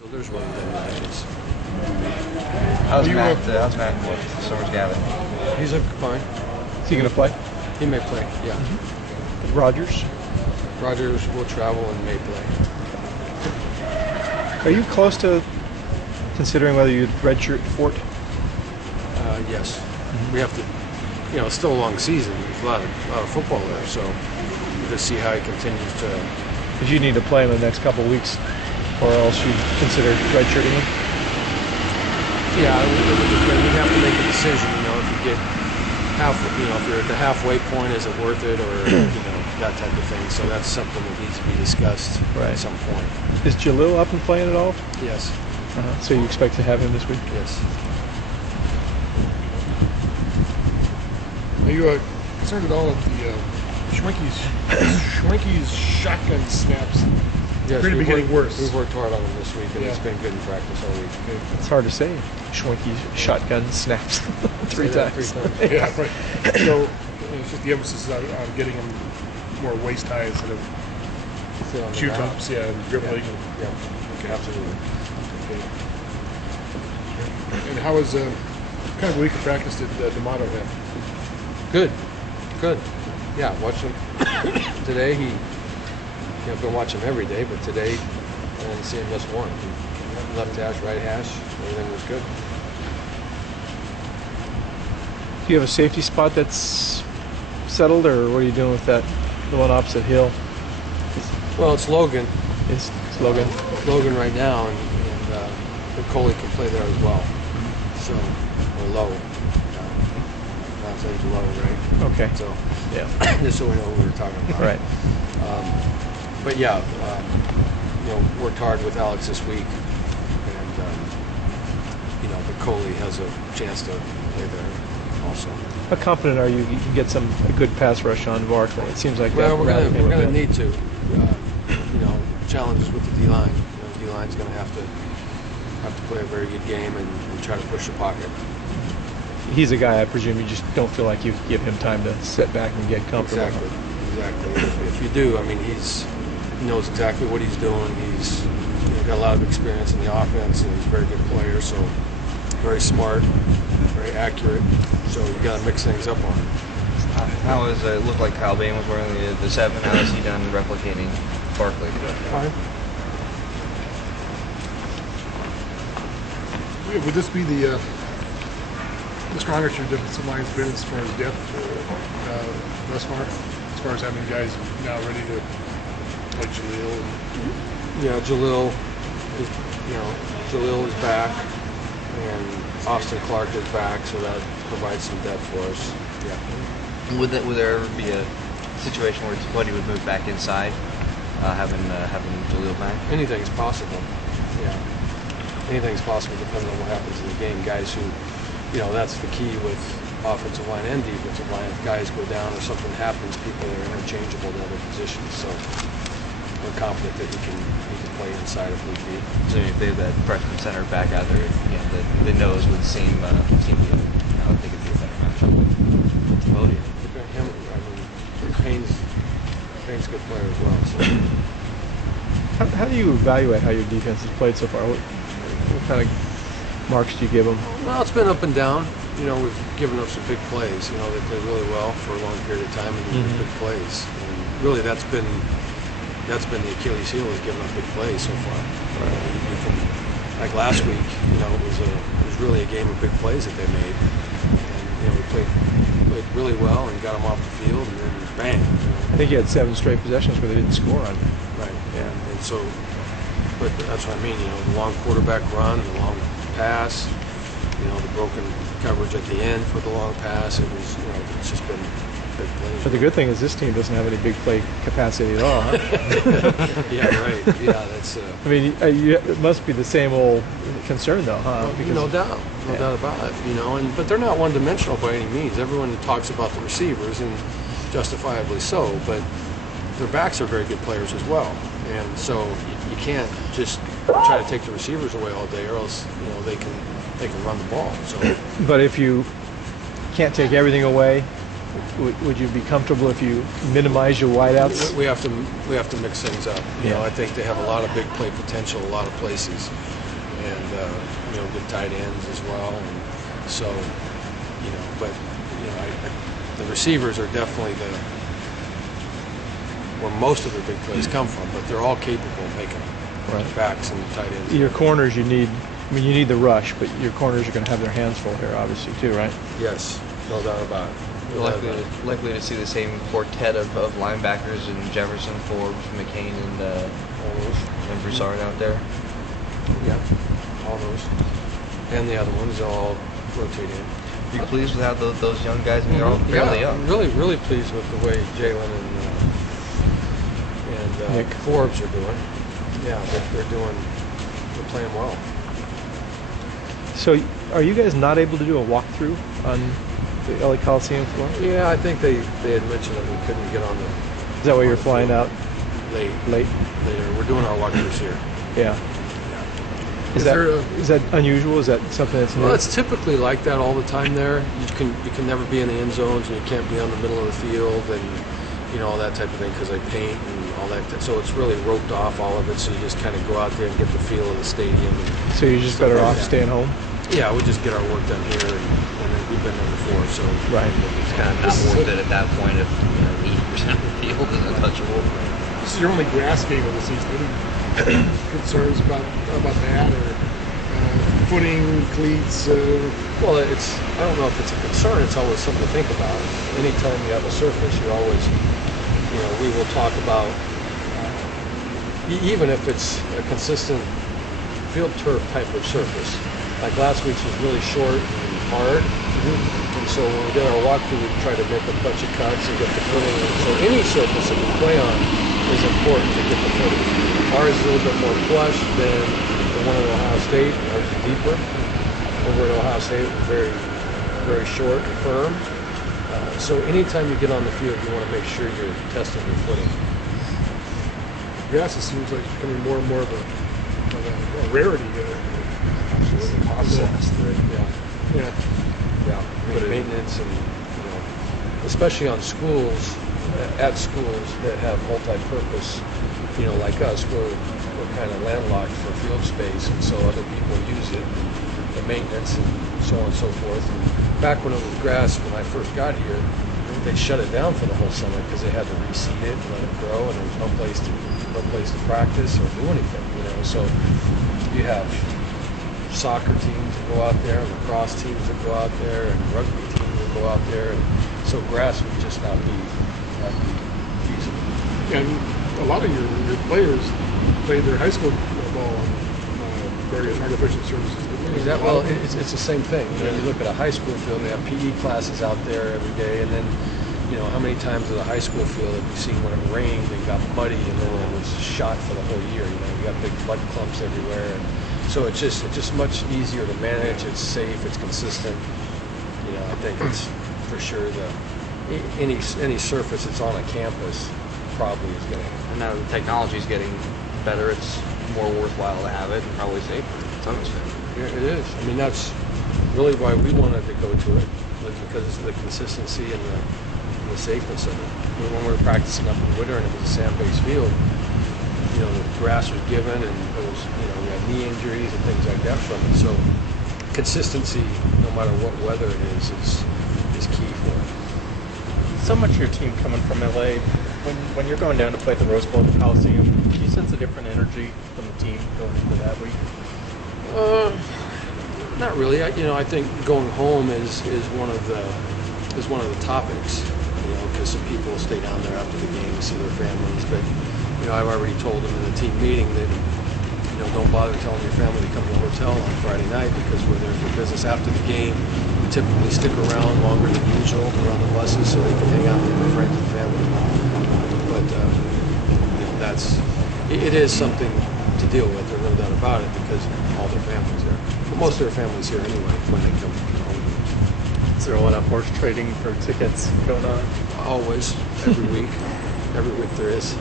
So there's one of them matches. How's Matt with Summers Gavin? He's fine. Is he going to play? He may play, yeah. Rogers? Rogers will travel and may play. Are you close to considering whether you'd redshirt Fort? Yes. We have to, it's still a long season. There's a lot of football there, so we'll just see how he continues to. Because you need to play him in the next couple of weeks, or else you'd consider redshirting him? Yeah, we'd have to make a decision, if you get if you're at the halfway point, is it worth it, or, that type of thing. So that's something that needs to be discussed at some point. Is Jalil up and playing at all? Yes. So you expect to have him this week? Yes. Are you concerned at all with the Schwenke's shotgun snaps? Yes, Pretty getting worse. We've worked hard on him this week, and it's been good in practice all week. It's hard to say. Schwenke's shotgun snaps three times. Yeah, right. So it's just the emphasis on getting him more waist high instead of shoe tops, and dribbling. Yeah. Okay. Absolutely. Okay. And how was kind of a week of practice did D'Amato have? Good. Yeah, watch him today. I've been watching him every day, but today I didn't see him miss one. Left hash, right hash, everything was good. Do you have a safety spot that's settled, or what are you doing with that? The one opposite Hill? Well, it's Logan. It's Logan. Logan right now, and Coley can play there as well. So, or low. Not saying low, right? Okay. So, yeah. Just so we know what we were talking about. Right. But yeah, worked hard with Alex this week, and but Coley has a chance to play there also. How confident are you can get a good pass rush on Barkley? It seems like we're gonna need to. Challenges with the D-line. The D-line's gonna have to play a very good game and try to push the pocket. He's a guy, I presume, you just don't feel like you give him time to sit back and get comfortable. Exactly. If you do, he knows exactly what he's doing. He's got a lot of experience in the offense, and he's a very good player. So very smart, very accurate. So you got to mix things up on him. How is it looked like Kyle Bain was wearing the 7? How has he done replicating Barkley? Fine. Would this be the strongest your defensive line's been as far as depth thus far? As far as having guys now ready to like Jalil? Yeah, Jalil is back, and Austin Clark is back, so that provides some depth for us. Yeah. Would there ever be a situation where Buddy would move back inside, having Jalil back? Anything's possible. Yeah. Anything's possible depending on what happens in the game. Guys who, that's the key with offensive line and defensive line. If guys go down or something happens, people are interchangeable to other positions. So we're confident that he can play inside if need be. So if they have that freshman center back out there, the nose would seem I would think it'd be a better matchup with Bodie. Payne's a good player as well. So. How do you evaluate how your defense has played so far? What kind of marks do you give them? Well, it's been up and down. We've given up some big plays. They played really well for a long period of time, and these big plays. And really, that's been the Achilles heel, is giving up big plays so far. Like last week, it was really a game of big plays that they made. And we played really well and got them off the field, and then bang. I think you had 7 straight possessions where they didn't score on you. Right. Yeah. And so, but that's what I mean. The long quarterback run, the long pass, the broken coverage at the end for the long pass. It was, it's just been big plays. But the good thing is this team doesn't have any big play capacity at all, huh? Yeah, right. Yeah, that's. It must be the same old concern, though, huh? Well, no doubt about it. But they're not one-dimensional by any means. Everyone talks about the receivers, and justifiably so. But their backs are very good players as well, and so you can't just try to take the receivers away all day, or else they can run the ball. So. But if you can't take everything away, would you be comfortable if you minimize your wideouts? We have to mix things up. You know, I think they have a lot of big play potential, a lot of places, and you know, good tight ends as well. And so, you know, but you know, the receivers are definitely where most of their big plays come from, but they're all capable of making backs and tight ends. Your corners, you need the rush, but your corners are going to have their hands full here, obviously, too, right? Yes, no doubt about it. We're likely to see the same quartet of linebackers in Jefferson, Forbes, McCain, and Broussard out there. Yeah, all those. And the other ones all rotate in. Are you pleased with how those young guys, they're all fairly young? I'm really pleased with the way Jalen and Forbes are doing. Yeah, they're playing well. So, are you guys not able to do a walkthrough on the LA Coliseum floor? Yeah, I think they had mentioned that we couldn't get on the. Is that why you're flying out late? Later. We're doing our walkthroughs here. Yeah. Is that unusual? Is that something that's new? Well, it's typically like that all the time there. You can never be in the end zones, and you can't be on the middle of the field, and you know, all that type of thing, because they paint and all that. So it's really roped off, all of it. So you just kind of go out there and get the feel of the stadium. And so you're just better off staying home. Yeah, we just get our work done here, and we've been there before. So right, it's kind of not worth it at that point if 80% of the field is untouchable. This is your only grass game of the season. Any concerns about that, or footing, cleats? Well, I don't know if it's a concern. It's always something to think about. Anytime you have a surface, you're always, you know, we will talk about, even if it's a consistent field turf type of surface. Like last week's was really short and hard, and so when we did our walkthrough, we tried to make a bunch of cuts and get the footing. So any surface that we play on is important to get the footing. Ours is a little bit more flush than the one at Ohio State. Ours is deeper. Over at Ohio State, very, very short and firm. So anytime you get on the field, you want to make sure you're testing your footing. Grass, it seems like it's becoming more and more of a rarity. Absolutely. Processed, right? Yeah. But maintenance and, you know, especially on schools, at schools that have multi-purpose, you know, like us, we're kind of landlocked for field space, and so other people use it, the maintenance and so on and so forth. And back when it was grass, when I first got here, they shut it down for the whole summer because they had to reseed it and let it grow, and there was no place to practice or do anything, you know. So you have soccer teams that go out there, and lacrosse teams that go out there, and rugby teams that go out there, and so grass would just not be feasible. And a lot of your players played their high school ball on various artificial surfaces. Well, it's the same thing. You know, you look at a high school field, they have PE classes out there every day, and then, you know, how many times at a high school field have you seen when it rained and got muddy and then it was shot for the whole year? You know, you got big mud clumps everywhere, and so it's just much easier to manage. It's safe. It's consistent. You know, I think it's for sure any surface that's on a campus probably is going to. And now the technology is getting better. It's more worthwhile to have it and probably safer to some extent. Yeah, it is. I mean, that's really why we wanted to go to it, was because of the consistency and the safeness of it. When we were practicing up in winter and it was a sand-based field, you know, the grass was given, and it was, you know, we had knee injuries and things like that from it. So consistency, no matter what weather it is key for it. So much of your team coming from LA. When you're going down to play at the Rose Bowl at the Coliseum, do you sense a different energy from the team going into that week? Not really. I think going home is one of the topics. You know, because some people stay down there after the game to see their families. But you know, I've already told them in the team meeting that, you know, don't bother telling your family to come to the hotel on Friday night, because we're there for business after the game. We typically stick around longer than usual around the buses so they can hang out with their friends and family. But you know, it is something to deal with. There's no doubt about it, because all their families there. But most of their families here anyway when they come home. Is there a lot of horse trading for tickets going on? Always, every week. Every week there is.